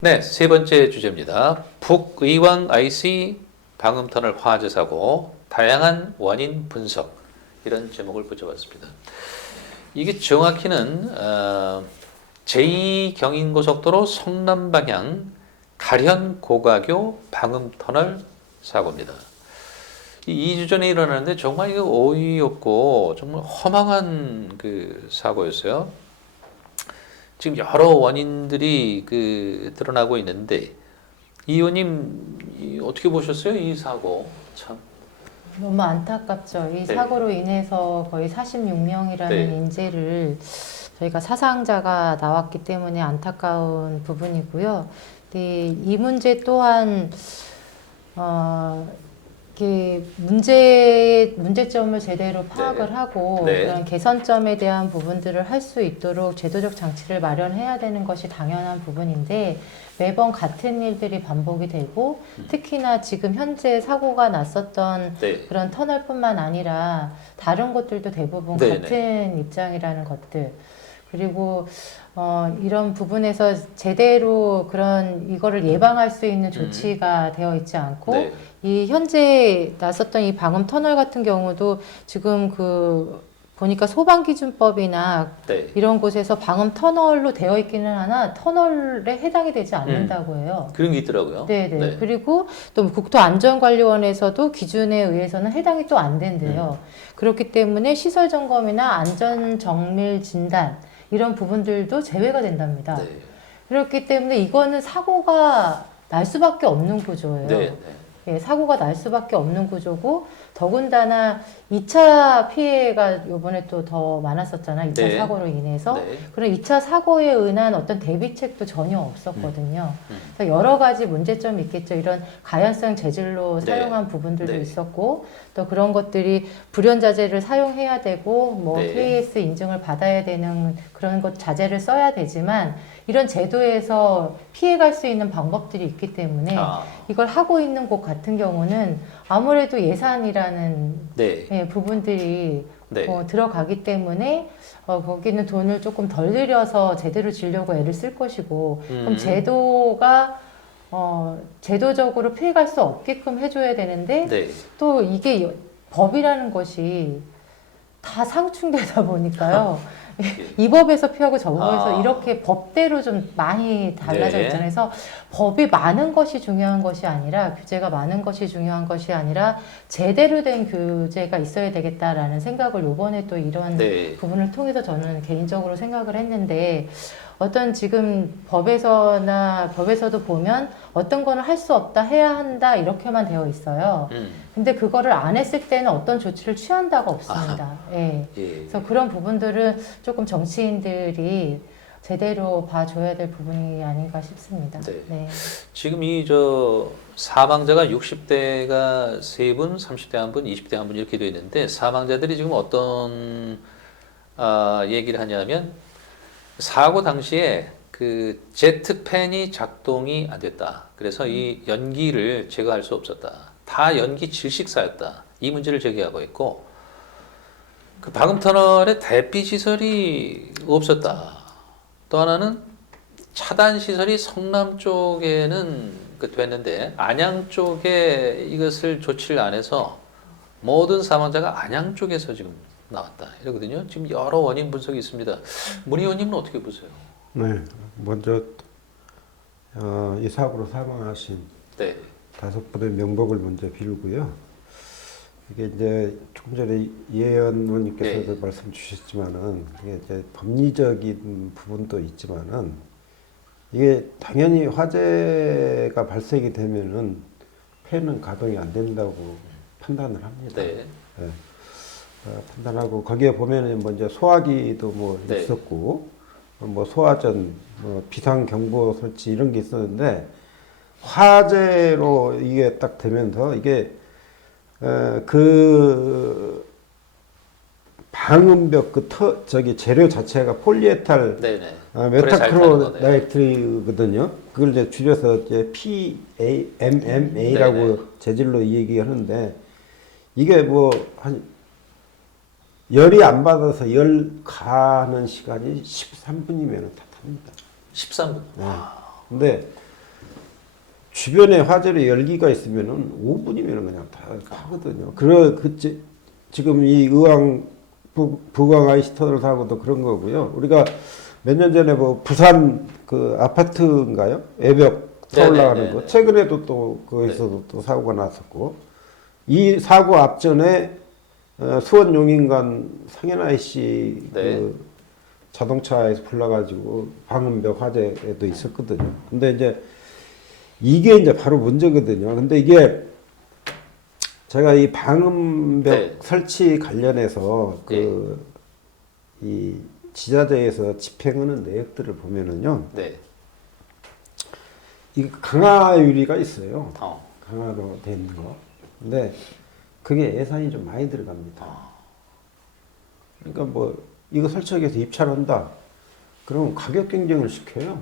네, 세 번째 주제입니다. 북의왕 IC 방음터널 화재 사고, 다양한 원인 분석, 이런 제목을 붙여봤습니다. 이게 정확히는 제2경인고속도로 성남 방향 가련 고가교 방음터널 사고입니다. 2주 전에 일어났는데 정말 이거 어이없고 정말 허망한 그 사고였어요. 지금 여러 원인들이 드러나고 있는데, 이 의원님 어떻게 보셨어요? 이 사고 참. 너무 안타깝죠. 이 네. 사고로 인해서 거의 46명이라는 네. 인재를 저희가 사상자가 나왔기 때문에 안타까운 부분이고요. 이 문제 또한 이렇게 문제점을 제대로 파악을 하고 네. 그런 개선점에 대한 부분들을 할 수 있도록 제도적 장치를 마련해야 되는 것이 당연한 부분인데, 매번 같은 일들이 반복이 되고 특히나 지금 현재 사고가 났었던 네. 그런 터널뿐만 아니라 다른 곳들도 대부분 네네. 같은 입장이라는 것들, 그리고 이런 부분에서 제대로 그런 이거를 예방할 수 있는 조치가 되어 있지 않고, 네. 이 현재 났었던 이 방음 터널 같은 경우도 지금 보니까 소방기준법이나 네. 이런 곳에서 방음 터널로 되어 있기는 하나 터널에 해당이 되지 않는다고 해요. 그런 게 있더라고요. 네네. 네. 그리고 또 국토안전관리원에서도 기준에 의해서는 해당이 또 안 된대요. 그렇기 때문에 시설 점검이나 안전 정밀 진단 이런 부분들도 제외가 된답니다. 네. 그렇기 때문에 이거는 사고가 날 수밖에 없는 구조예요. 네. 예, 사고가 날 수밖에 없는 구조고, 더군다나 2차 피해가 요번에 또 더 많았었잖아요. 2차 네. 사고로 인해서. 네. 그런 2차 사고에 의한 어떤 대비책도 전혀 없었거든요. 그래서 여러 가지 문제점이 있겠죠. 이런 가연성 재질로 네. 사용한 부분들도 네. 있었고, 또 그런 것들이 불연자재를 사용해야 되고, 뭐 네. KS 인증을 받아야 되는 그런 것 자재를 써야 되지만, 이런 제도에서 피해갈 수 있는 방법들이 있기 때문에 이걸 하고 있는 곳 같은 경우는 아무래도 예산이라는 네. 예, 부분들이 네. 들어가기 때문에 거기는 돈을 조금 덜 들여서 제대로 지려고 애를 쓸 것이고, 그럼 제도가 제도적으로 피해갈 수 없게끔 해줘야 되는데, 네. 또 이게 법이라는 것이 다 상충되다 보니까요. 이 법에서 피하고 저 법에서 이렇게 법대로 좀 많이 달라져 네. 있잖아요. 그래서 법이 많은 것이 중요한 것이 아니라, 규제가 많은 것이 중요한 것이 아니라 제대로 된 규제가 있어야 되겠다라는 생각을 요번에 또 이런 네. 부분을 통해서 저는 개인적으로 생각을 했는데, 어떤 지금 법에서도 보면 어떤 거는 할 수 없다, 해야 한다 이렇게만 되어 있어요. 근데 그거를 안 했을 때는 어떤 조치를 취한다가 없습니다. 예. 예. 그래서 그런 부분들은 조금 정치인들이 제대로 봐줘야 될 부분이 아닌가 싶습니다. 네. 네. 지금 사망자가 60대가 3분, 30대 1분, 20대 1분 이렇게 되어 있는데, 사망자들이 지금 어떤 얘기를 하냐면, 사고 당시에 그 제트팬이 작동이 안 됐다. 그래서 이 연기를 제거할 수 없었다. 다 연기 질식사였다. 이 문제를 제기하고 있고, 그 방음터널에 대피 시설이 없었다. 또 하나는 차단 시설이 성남 쪽에는 됐는데, 안양 쪽에 이것을 조치를 안 해서 모든 사망자가 안양 쪽에서 지금 나왔다. 이러거든요. 지금 여러 원인 분석이 있습니다. 문 의원님은 어떻게 보세요? 네, 먼저 이 사고로 사망하신 네. 5분의 명복을 먼저 빌고요. 이게 이제 조금 전에 이 의원님께서도 네. 말씀 주셨지만은 이게 이제 법리적인 부분도 있지만은 이게 당연히 화재가 발생이 되면은 폐는 가동이 안 된다고 판단을 합니다. 네. 네. 판단하고 거기에 보면은 먼저 소화기도 뭐 네. 있었고 뭐 소화전, 뭐 비상 경보 설치 이런 게 있었는데, 화재로 이게 딱 되면서 이게 그 방음벽 재료 자체가 폴리에탈 네네. 메타크로나이트거든요. 그걸 이제 줄여서 이제 PMMA라고 네네. 재질로 얘기하는데, 이게 뭐 열이 안 받아서 열 가는 시간이 13분이면 다 탑니다. 13분. 네. 근데 주변에 화재로 열기가 있으면은 5분이면 그냥 다 하거든요. 지금 이 부광 아이스터널 사고도 그런 거고요. 우리가 몇 년 전에 뭐 부산 그 아파트인가요? 외벽 타 올라가는 거. 최근에도 또 거기서도 또 사고가 났었고. 이 사고 앞전에 수원 용인간 상현아이 씨 그 자동차에서 불나가지고 방음벽 화재도 있었거든요. 근데 이제 이게 이제 바로 문제거든요. 근데 이게 제가 이 방음벽 설치 관련해서 이 지자체에서 집행하는 내역들을 보면은요. 이 강화 유리가 있어요. 강화로 된 거. 근데 그게 예산이 좀 많이 들어갑니다. 그러니까 뭐 이거 설치하기 위해서 입찰한다. 그러면 가격 경쟁을 시켜요.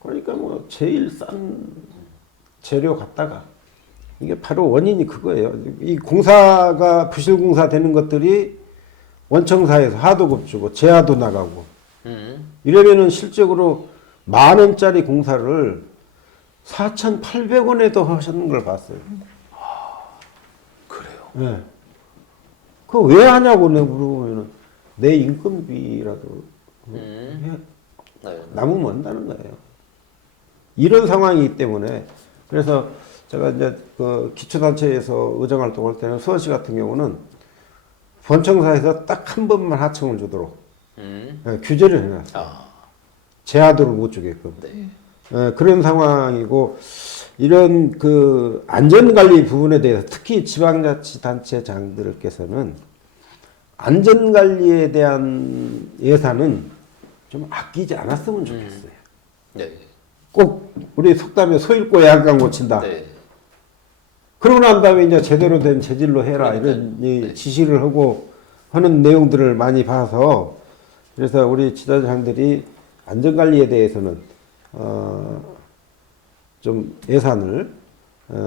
그러니까 뭐 제일 싼 재료 갖다가 이게 바로 원인이 그거예요. 이 공사가 부실 공사 되는 것들이 원청사에서 하도급 주고 재하도 나가고 이러면은 실적으로 10,000원짜리 공사를 4,800원에도 하시는 걸 봤어요. 그래요. 네. 그거 왜 하냐고 물어보면은 내 인건비라도 남으면 한다는 거예요. 이런 상황이기 때문에 그래서 제가 이제 그 기초단체에서 의정활동할 때는 수원시 같은 경우는 본청사에서 딱 한 번만 하청을 주도록 규제를 해놨어요. 재하도를 못 주게끔. 그런 상황이고 이런 그 안전관리 부분에 대해서 특히 지방자치단체장들께서는 안전관리에 대한 예산은 좀 아끼지 않았으면 좋겠어요. 꼭 우리 속담에 소 잃고 야간 고친다. 그러고 난 다음에 이제 제대로 된 재질로 해라 이런 지시를 하고 하는 내용들을 많이 봐서 그래서 우리 지자장들이 안전관리에 대해서는 좀 예산을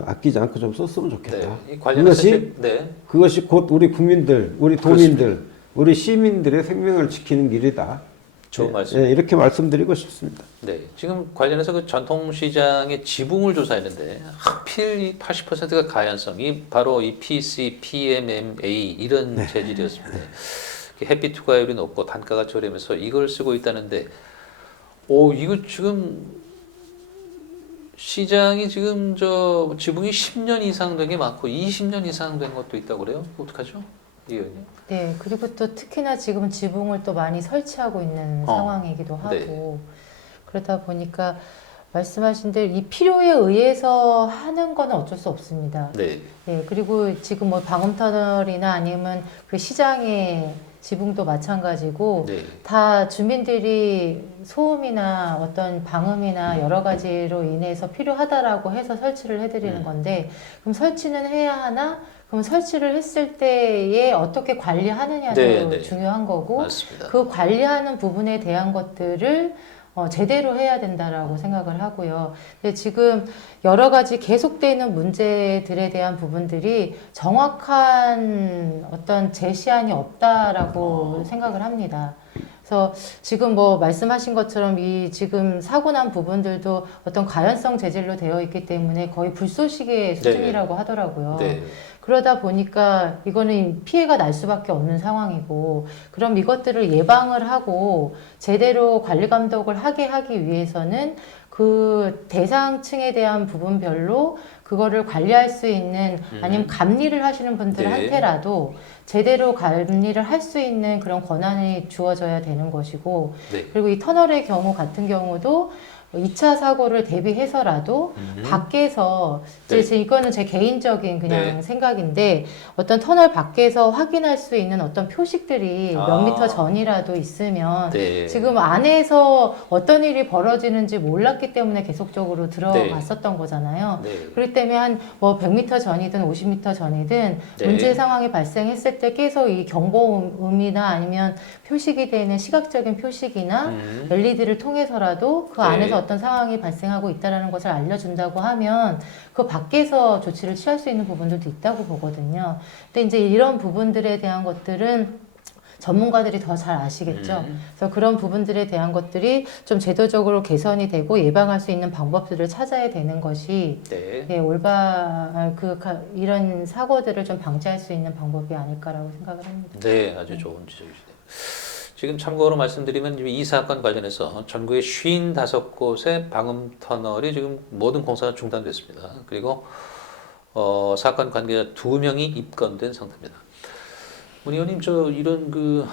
아끼지 않고 좀 썼으면 좋겠다. 그것이 곧 우리 국민들, 우리 도민들, 우리 시민들의 생명을 지키는 길이다. 좋은 말씀. 이렇게 말씀드리고 싶습니다. 네, 지금 관련해서 그 전통시장의 지붕을 조사했는데 하필 80%가 가연성이 바로 이 PC, PMMA 이런 재질이었습니다. 햇빛 투과율이 높고 단가가 저렴해서 이걸 쓰고 있다는데, 이거 지금 시장이 지금 저 지붕이 10년 이상 된 게 많고 20년 이상 된 것도 있다고 그래요? 어떡하죠? 이 의원님? 네, 그리고 또 특히나 지금 지붕을 또 많이 설치하고 있는 상황이기도 하고 그러다 보니까 말씀하신 대로 이 필요에 의해서 하는 건 어쩔 수 없습니다. 그리고 지금 뭐 방음터널이나 아니면 그 시장의 지붕도 마찬가지고 다 주민들이 소음이나 어떤 방음이나 여러 가지로 인해서 필요하다라고 해서 설치를 해드리는 건데 그럼 설치는 해야 하나? 그럼 설치를 했을 때에 어떻게 관리하느냐도 중요한 거고 그 관리하는 부분에 대한 것들을 제대로 해야 된다라고 생각을 하고요. 근데 지금 여러 가지 계속되는 문제들에 대한 부분들이 정확한 어떤 제시안이 없다라고 생각을 합니다. 그래서 지금 뭐 말씀하신 것처럼 이 지금 사고 난 부분들도 어떤 가연성 재질로 되어 있기 때문에 거의 불쏘시개 수준이라고 하더라고요. 그러다 보니까 이거는 피해가 날 수밖에 없는 상황이고 그럼 이것들을 예방을 하고 제대로 관리 감독을 하기 위해서는 그 대상층에 대한 부분별로 그거를 관리할 수 있는 아니면 감리를 하시는 분들한테라도 제대로 감리를 할 수 있는 그런 권한이 주어져야 되는 것이고 그리고 이 터널의 경우 같은 경우도 2차 사고를 대비해서라도 밖에서 이거는 제 개인적인 그냥 생각인데 어떤 터널 밖에서 확인할 수 있는 어떤 표식들이 몇 미터 전이라도 있으면 지금 안에서 어떤 일이 벌어지는지 몰랐기 때문에 계속적으로 들어갔었던 거잖아요. 그렇기 때문에 한 뭐 100m 전이든 50m 전이든 문제 상황이 발생했을 때 계속 이 경보음이나 아니면 표식이 되는 시각적인 표식이나 LED를 통해서라도 그 안에서 어떤 상황이 발생하고 있다는 것을 알려준다고 하면 그 밖에서 조치를 취할 수 있는 부분들도 있다고 보거든요. 근데 이제 이런 부분들에 대한 것들은 전문가들이 더 잘 아시겠죠. 그래서 그런 부분들에 대한 것들이 좀 제도적으로 개선이 되고 예방할 수 있는 방법들을 찾아야 되는 것이 네. 예, 이런 사고들을 좀 방지할 수 있는 방법이 아닐까라고 생각을 합니다. 네, 아주 좋은 지적이시네요. 지금 참고로 말씀드리면 이 사건 관련해서 전국의 55곳의 방음 터널이 지금 모든 공사가 중단됐습니다. 그리고 사건 관계자 2명이 입건된 상태입니다. 문 의원님, 저 이런 그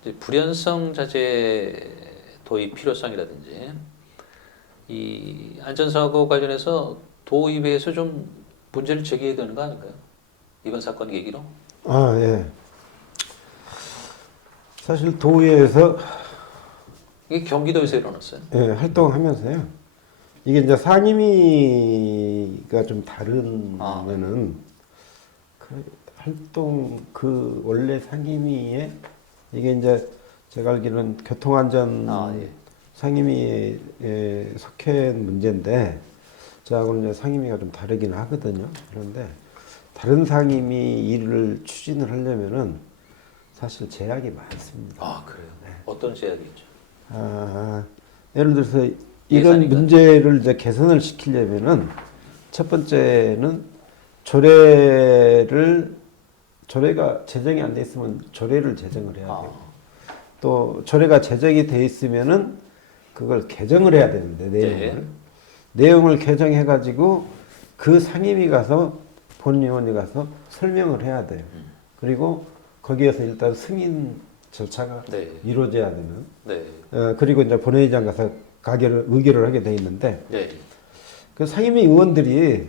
이제 불연성 자재 도입 필요성이라든지 이 안전사고 관련해서 도입에서 좀 문제를 제기해야 되는 거 아닌가요? 이번 사건 계기로? 아, 예. 사실 도의회에서 이게 경기도에서 일어났어요. 예, 활동하면서요. 이게 이제 상임위가 좀 다르면은 그 활동 그 원래 상임위에 이게 이제 제가 알기로는 교통안전 예. 상임위에 속한 문제인데 저하고는 이제 상임위가 좀 다르긴 하거든요. 그런데 다른 상임위 일을 추진을 하려면은 사실 제약이 많습니다. 아, 그래요? 어떤 제약이 있죠? 예를 들어서 이런 예산인가요? 문제를 이제 개선을 시키려면은 첫 번째는 조례가 제정이 안 돼 있으면 조례를 제정을 해야 돼요. 또 조례가 제정이 돼 있으면은 그걸 개정을 해야 되는데 내용을 개정해 가지고 그 상임위 가서 본의원이 가서 설명을 해야 돼요. 그리고 거기에서 일단 승인 절차가 네. 이루어져야 되는. 네. 그리고 이제 본회의장 가서 의결을 하게 돼 있는데 네. 그 상임위 의원들이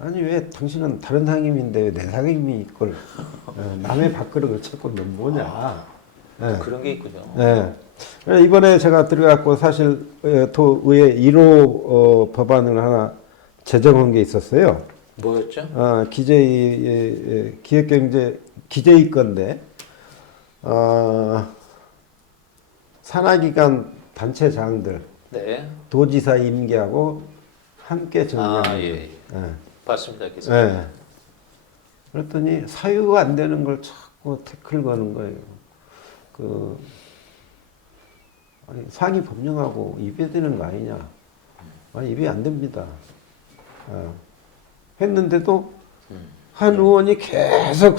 아니 왜 당신은 다른 상임위인데 왜 내 상임위 걸 남의 밥그릇을 찾고 넌 뭐냐. 그런 게 있군요. 이번에 제가 들어갔고 사실 도의회 1호 법안을 하나 제정한 게 있었어요. 뭐였죠? 기재위 건데 산하기관 단체장들 네. 도지사 임기하고 함께 정리하는 예. 봤습니다, 기사. 예. 그랬더니 사유가 안 되는 걸 자꾸 태클 거는 거예요. 아니, 상위 법령하고 입에되는 거 아니냐? 아니, 입이 안 됩니다. 했는데도 한 의원이 계속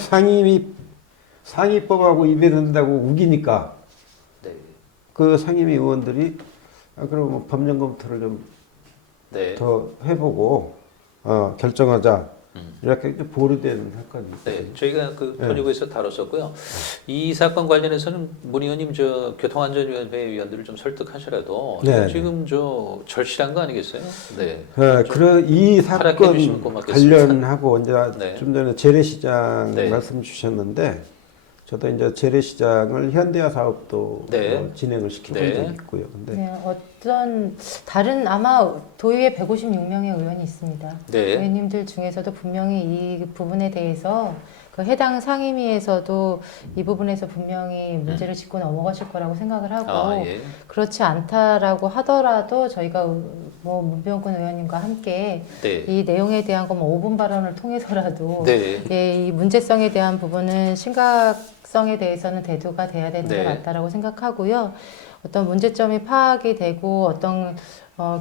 상위법하고 입에된다고 우기니까 네. 그 상임위 의원들이 그럼 뭐 법령 검토를 좀 더 해보고 결정하자. 이렇게 보류되는 사건이 있어요. 네, 저희가 그 편의부에서 다뤘었고요. 이 사건 관련해서는 문 의원님 저 교통안전위원회 위원들을 좀 설득하시라도 지금 저 절실한 거 아니겠어요? 네. 이 사건 관련하고 이제 좀 전에 재래시장 말씀 주셨는데 저도 이제 재래시장을 현대화 사업도 진행을 시키고 적이 있고요. 근데 어떤 다른 아마 도의회 156명의 의원이 있습니다. 의원님들 중에서도 분명히 이 부분에 대해서 그 해당 상임위에서도 이 부분에서 분명히 문제를 짚고 넘어가실 거라고 생각을 하고 그렇지 않다라고 하더라도 저희가 뭐 문병근 의원님과 함께 이 내용에 대한 거 5분 발언을 통해서라도 이 문제성에 대한 부분은 심각성에 대해서는 대두가 돼야 되는 것 같다라고 생각하고요. 어떤 문제점이 파악이 되고 어떤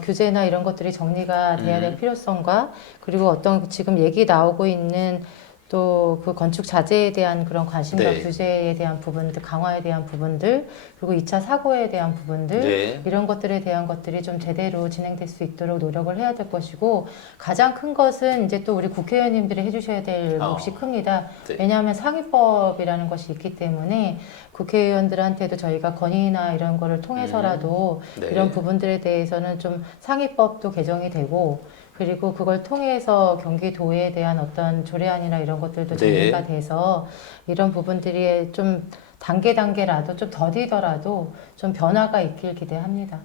규제나 이런 것들이 정리가 돼야 될 필요성과 그리고 어떤 지금 얘기 나오고 있는 또 그 건축 자재에 대한 그런 관심과 규제에 대한 부분들, 강화에 대한 부분들, 그리고 2차 사고에 대한 부분들, 이런 것들에 대한 것들이 좀 제대로 진행될 수 있도록 노력을 해야 될 것이고, 가장 큰 것은 이제 또 우리 국회의원님들이 해주셔야 될 몫이 큽니다. 왜냐하면 상위법이라는 것이 있기 때문에 국회의원들한테도 저희가 건의나 이런 거를 통해서라도 이런 부분들에 대해서는 좀 상위법도 개정이 되고, 그리고 그걸 통해서 경기도에 대한 어떤 조례안이나 이런 것들도 정리가 돼서 이런 부분들이 좀 단계라도 좀 더디더라도 좀 변화가 있길 기대합니다.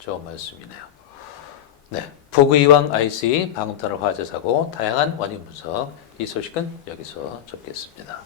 좋은 말씀이네요. 북의왕 IC 방음터널 화재 사고 다양한 원인 분석 이 소식은 여기서 접겠습니다.